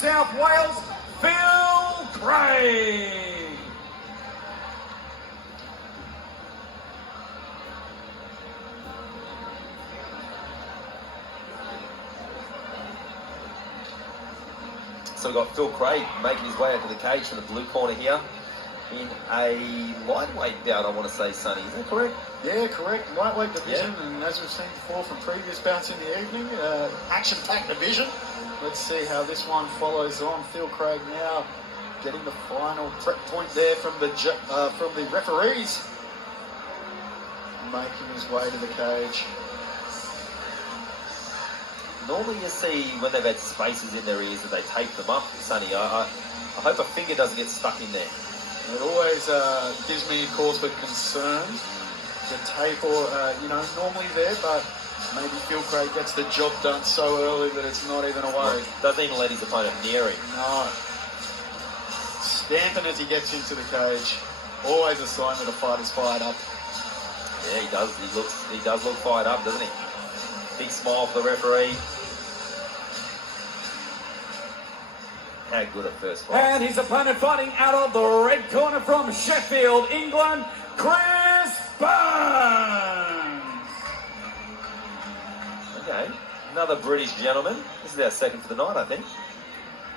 South Wales, Phil Craig. So we've got Phil Craig making his way out to the cage from the blue corner here in a lightweight bout, I want to say, Sonny. Is that correct? Yeah, correct. Lightweight division, and as we've seen before from previous bouts in the evening, action-packed division. Let's see how this one follows on. Phil Craig now getting the final prep point there from the referees. Making his way to the cage. Normally you see when they've had spaces in their ears that they tape them up, Sonny. I hope a finger doesn't get stuck in there. It always gives me cause for concern. The tape or, normally there, but maybe Phil Craig gets the job done so early that it's not even a worry. Doesn't even let his opponent near him. No. Stamping as he gets into the cage. Always a sign that a fighter's fired up. Yeah, he does. He does look fired up, doesn't he? Big smile for the referee. How good at first fight. And his opponent fighting out of the red corner from Sheffield, England, Chris Burns. Okay, another British gentleman. This is our second for the night, I think.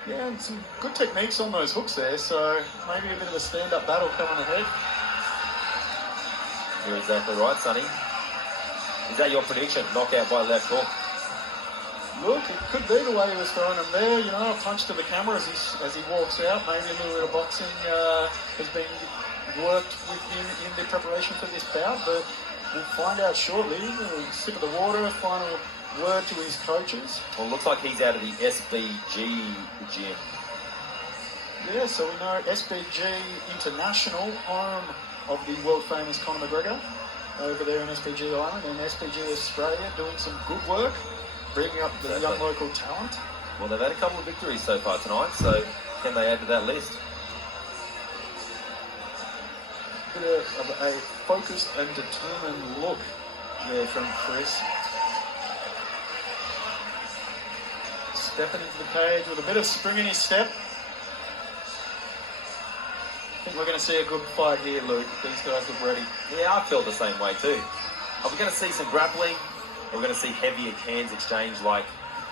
Yeah, and some good techniques on those hooks there, so maybe a bit of a stand-up battle coming ahead. You're exactly right, Sonny. Is that your prediction? Knockout by left hook? Look, it could be the way he was throwing him there. A punch to the camera as he walks out. Maybe a little bit of boxing has been worked with him in the preparation for this bout, but we'll find out shortly. A sip of the water, final word to his coaches. Well, it looks like he's out of the SBG gym. Yeah, so we know SBG International, home of the world-famous Conor McGregor, over there in SBG Island, and SBG Australia doing some good work, bringing up the young local talent. Well, they've had a couple of victories so far tonight, so can they add to that list? Bit of a focused and determined look there from Chris. Stepping into the cage with a bit of spring in his step. I think we're going to see a good fight here, Luke. These guys look ready. Yeah, I feel the same way too. Are we going to see some grappling? Are we going to see heavier hands exchange like...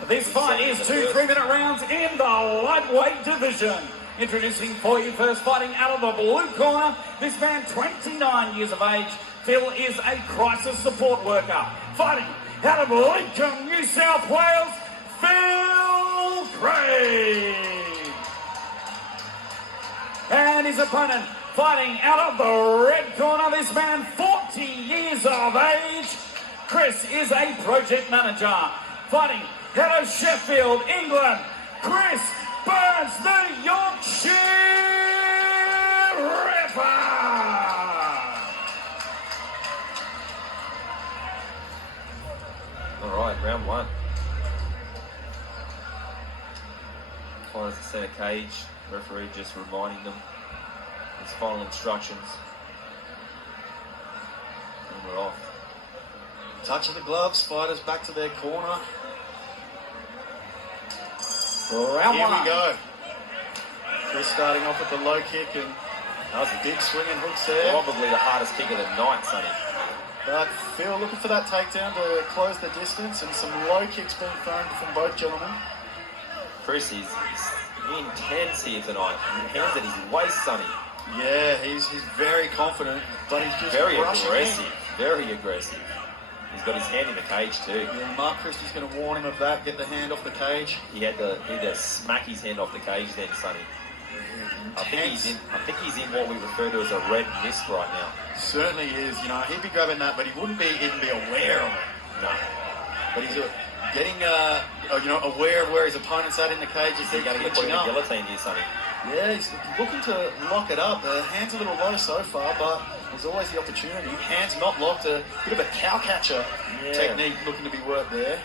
This fight is 2 3-minute rounds in the lightweight division. Introducing for you first, fighting out of the blue corner, this man 29 years of age. Phil is a crisis support worker. Fighting out of Lincoln, New South Wales, Phil Craig. And his opponent fighting out of the red corner, this man 40 years of age. Chris is a project manager. Fighting out of Sheffield, England, Chris Burns, the Yorkshire Ripper. All right, round one. Fires the center cage. Referee just reminding them his final instructions. And we're off. Touch of the gloves, fighters back to their corner. Round Here one. we go. Chris starting off with the low kick, and that was a big swinging hooks there. Probably the hardest kick of the night, Sonny. But Phil looking for that takedown to close the distance, and some low kicks being thrown from both gentlemen. Chris is intense here tonight. Hands at his waist, Sonny. Yeah, he's very confident, but he's just Very rushing aggressive. in. Very aggressive. He's got his hand in the cage too. Yeah, Mark Christie's going to warn him of that. Get the hand off the cage. He had to smack his hand off the cage then, Sonny. I think he's in what we refer to as a red mist right now. Certainly is. He'd be grabbing that, but he wouldn't even be aware of it. No. But he's getting aware of where his opponent's at in the cage. He's going to get put in a guillotine here, Sonny. Yeah, he's looking to lock it up. The hand's a little low so far, but there's always the opportunity. Hands not locked, a bit of a cow catcher technique looking to be worked there.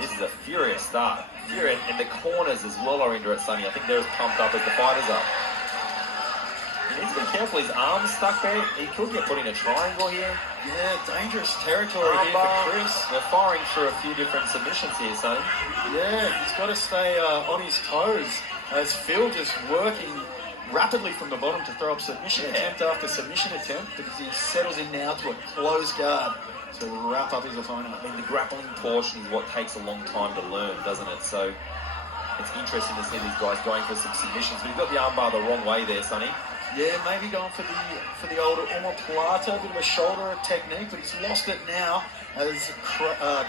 This is a furious start. And the corners as well are into it, Sonny. I think they're as pumped up as the fighters are. He needs to be careful. His arm's stuck there. He could get put in a triangle here. Yeah, dangerous territory here for Chris. They're firing through a few different submissions here, Sonny. Yeah, he's got to stay on his toes as Phil just working rapidly from the bottom to throw up submission attempt after submission attempt, because he settles in now to a closed guard to wrap up his opponent. I mean, the grappling portion is what takes a long time to learn, doesn't it? So it's interesting to see these guys going for some submissions. But he's got the armbar the wrong way there, Sonny. Yeah, maybe going for the old omoplata, a bit of a shoulder technique, but he's lost it now as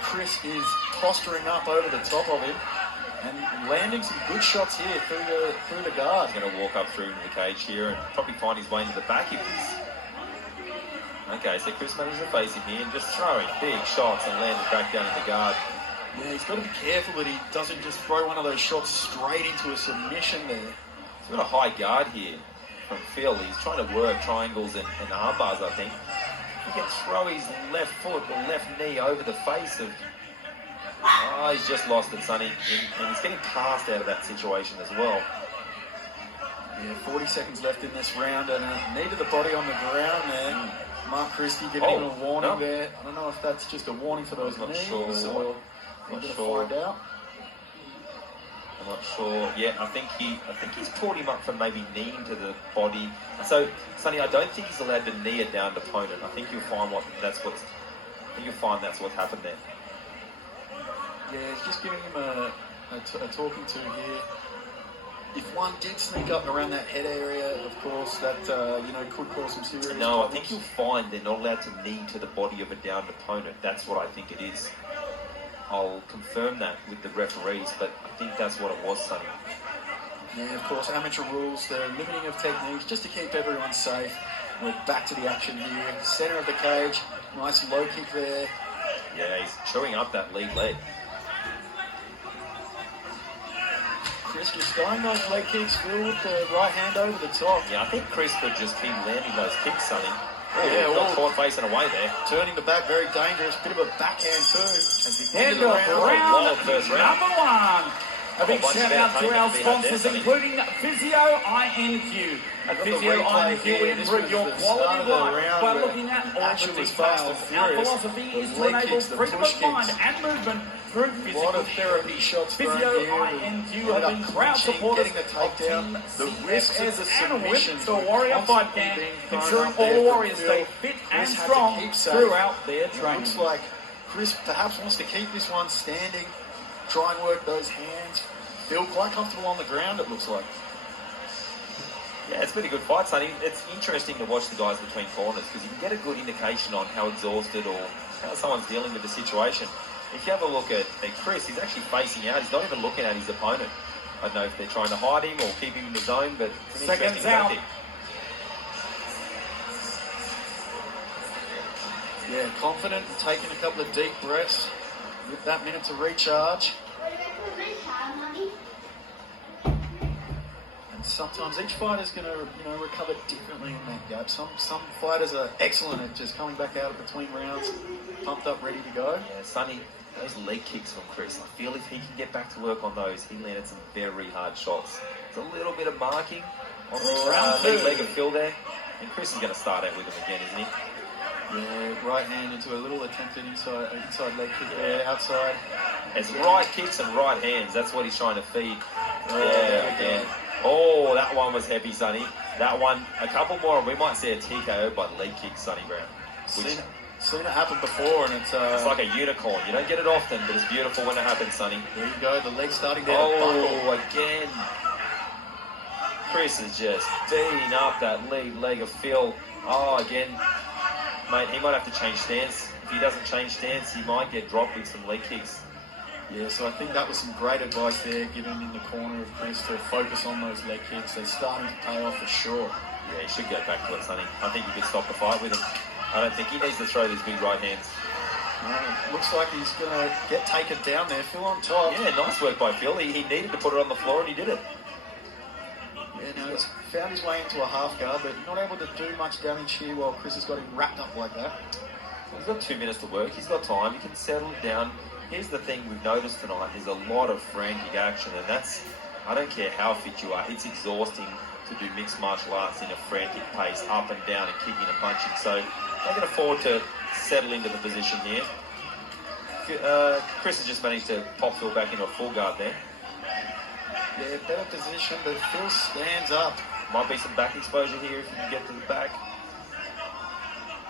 Chris is posturing up over the top of him and landing some good shots here through the guard. He's going to walk up through into the cage here and probably find his way into the back if he's... Okay, so Chris manages to face him here and just throwing big shots and landing back down in the guard. Yeah, he's got to be careful that he doesn't just throw one of those shots straight into a submission there. He's got a high guard here from Phil. He's trying to work triangles and arm bars, I think. He can throw his left foot or left knee over the face of... Oh, he's just lost it, Sonny. And he's getting passed out of that situation as well. Yeah, 40 seconds left in this round, and knee to the body on the ground there. Mark Christie giving him a warning there. I don't know if that's just a warning for those knees, or we're going to find out. I'm not sure. Yeah, I think he's pulled him up for maybe kneeing to the body. So, Sonny, I don't think he's allowed to knee a downed opponent. I think you'll find that's what's happened there. Yeah, he's just giving him a talking to here. If one did sneak up around that head area, of course, that could cause some serious No, problems. I think you'll find they're not allowed to knee to the body of a downed opponent. That's what I think it is. I'll confirm that with the referees, but I think that's what it was, Sonny. Yeah, of course, amateur rules, the limiting of techniques, just to keep everyone safe. We're back to the action here. Center of the cage, nice low kick there. Yeah, he's chewing up that lead leg. Chris just throwing those leg kicks, Phil with the right hand over the top. Yeah, I think Chris could just keep landing those kicks, Sonny. Yeah, got caught facing away there. Turning the back, very dangerous. Bit of a backhand too. As the End of round number one. A big shout out to our sponsors, including Physio INQ. At Physio INQ, we improve your quality of life by looking at all the details. Our philosophy is to enable freedom of mind and movement through physical therapy. Physio INQ have been proud supporters of Team CFS and with the Warrior Fight Camp, ensuring all warriors stay fit and strong throughout their training. Looks like Chris perhaps wants to keep this one standing, try and work those hands. Feel quite comfortable on the ground, it looks like. Yeah, it's been a good fight, Sonny. It's interesting to watch the guys between corners because you can get a good indication on how exhausted or how someone's dealing with the situation. If you have a look at Chris, he's actually facing out. He's not even looking at his opponent. I don't know if they're trying to hide him or keep him in the zone, but it's an interesting tactic. Yeah, confident and taking a couple of deep breaths with that minute to recharge. And sometimes each fighter's going to, recover differently in that gap. Some fighters are excellent at just coming back out between rounds, pumped up, ready to go. Yeah, Sonny, those leg kicks from Chris, I feel if he can get back to work on those, he landed some very hard shots. There's a little bit of marking on the leg of Phil there. And Chris is going to start out with him again, isn't he? Yeah, right hand into a little attempted inside leg kick there, outside. It's right kicks and right hands. That's what he's trying to feed. Yeah, again. Oh, that one was heavy, Sonny. That one, a couple more, and we might see a TKO by the leg kick, Sonny Brown. Seen it happen before, and it's like a unicorn. You don't get it often, but it's beautiful when it happens, Sonny. There you go, the leg starting there. Oh, again. Chris is just beating up that lead leg of Phil. Oh, again. Mate, he might have to change stance. If he doesn't change stance, he might get dropped with some leg kicks. Yeah, so I think that was some great advice there given in the corner of Chris to focus on those leg kicks. They're starting to pay off for sure. Yeah, he should get back to it, Sonny. I think you could stop the fight with him. I don't think he needs to throw these big right hands. Looks like he's going to get taken down there. Phil on top. Yeah, nice work by Phil. He needed to put it on the floor and he did it. Yeah, he's found his way into a half guard, but not able to do much damage here while Chris has got him wrapped up like that. He's got 2 minutes to work. He's got time. He can settle it down. Here's the thing we've noticed tonight is a lot of frantic action, and that's I don't care how fit you are, it's exhausting to do mixed martial arts in a frantic pace, up and down and kicking and punching. So they can afford to settle into the position here. Chris has just managed to pop Phil back into a full guard there. Yeah, better position, but Phil stands up. Might be some back exposure here if you can get to the back.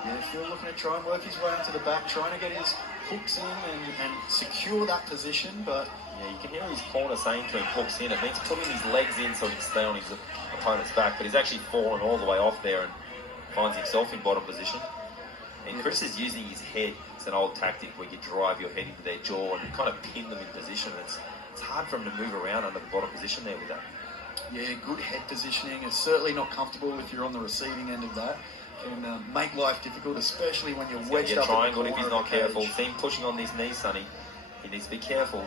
Yeah, Phil looking to try and work his way into the back, trying to get his hooks in and secure that position, but... Yeah, you can hear his corner saying to him, hooks in. It means putting his legs in so he can stay on his opponent's back, but he's actually fallen all the way off there and finds himself in bottom position. And Chris is using his head. It's an old tactic where you drive your head into their jaw and kind of pin them in position. It's hard for him to move around under the bottom position there with that. Yeah, good head positioning. It's certainly not comfortable if you're on the receiving end of that. Can make life difficult, especially when you're wedged up in the corner if he's not careful. See him pushing on these knees, Sonny. He needs to be careful.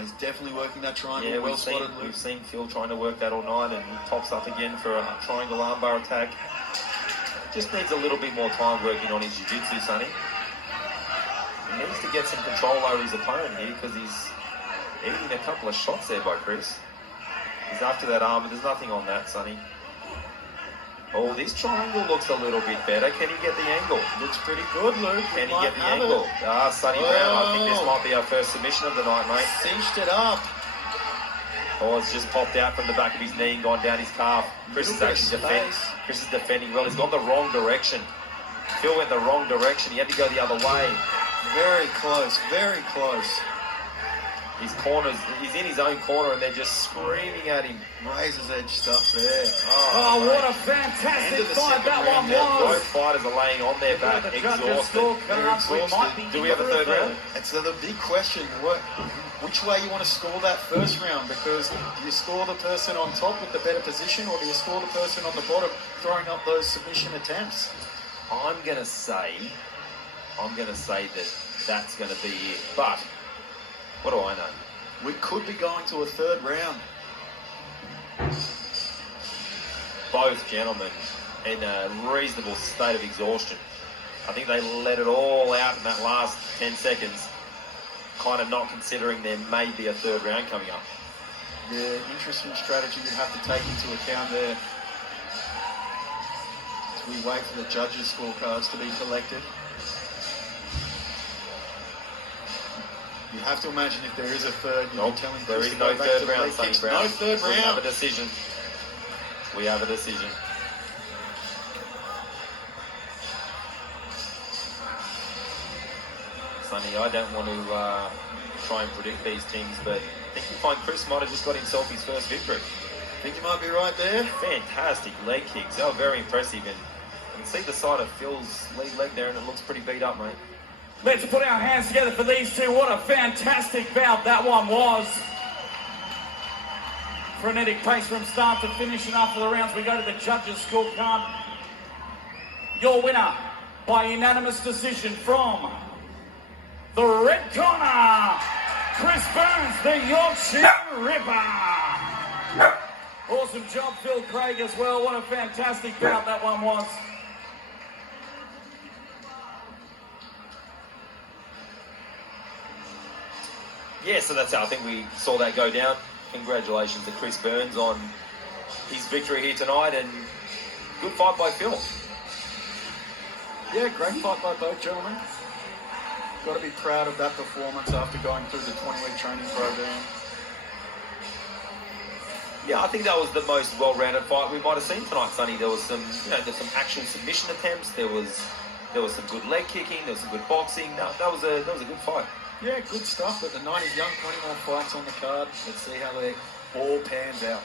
He's definitely working that triangle. Yeah, well spotted. We've seen Phil trying to work that all night, and he pops up again for a triangle armbar attack. Just needs a little bit more time working on his jiu-jitsu, Sonny. He needs to get some control over his opponent here because he's eating a couple of shots there by Chris. He's after that arm, but there's nothing on that, Sonny. Oh, this triangle looks a little bit better. Can he get the angle? Looks pretty good, Luke. Can he get the angle? Sonny Brown, I think this might be our first submission of the night, mate. Cinched it up. Oh, it's just popped out from the back of his knee and gone down his calf. Chris is actually defending. Chris is defending well. He's gone the wrong direction. Phil went the wrong direction. He had to go the other way. Very close, very close. His corners, he's in his own corner and they're just screaming at him. Razor's edge stuff there. Oh, what a fantastic fight that one was. Both fighters are laying on their back, exhausted. Do we have a third round? It's the big question. Which way you want to score that first round? Because do you score the person on top with the better position, or do you score the person on the bottom throwing up those submission attempts? I'm gonna say that that's gonna be it. But what do I know? We could be going to a third round. Both gentlemen in a reasonable state of exhaustion. I think they let it all out in that last 10 seconds, kind of not considering there may be a third round coming up. Yeah, interesting strategy you have to take into account there. As we wait for the judges' scorecards to be collected. You have to imagine if there is a third, you'll be telling there Chris is to go no back third to round, leg Sonny kicks. Brown. No third round. We have a decision. We have a decision. Sonny, I don't want to try and predict these teams, but I think you find Chris might have just got himself his first victory. I think you might be right there. Fantastic leg kicks. They were very impressive, and you can see the side of Phil's lead leg there, and it looks pretty beat up, mate. Let's put our hands together for these two. What a fantastic bout that one was. Frenetic pace from start to finish, and after the rounds we go to the judges' scorecard. Your winner by unanimous decision from the red corner, Chris Burns, the Yorkshire Ripper. Awesome job, Phil Craig, as well. What a fantastic bout that one was. Yeah, so that's how I think we saw that go down. Congratulations to Chris Burns on his victory here tonight, and good fight by Phil. Yeah, great fight by both gentlemen. Got to be proud of that performance after going through the 20-week training program. Yeah, I think that was the most well-rounded fight we might have seen tonight, Sonny. There was some, there's some actual submission attempts. There was some good leg kicking. There was some good boxing. That was a good fight. Yeah, good stuff. But the night is young. 20 more fights on the card. Let's see how they all pans out.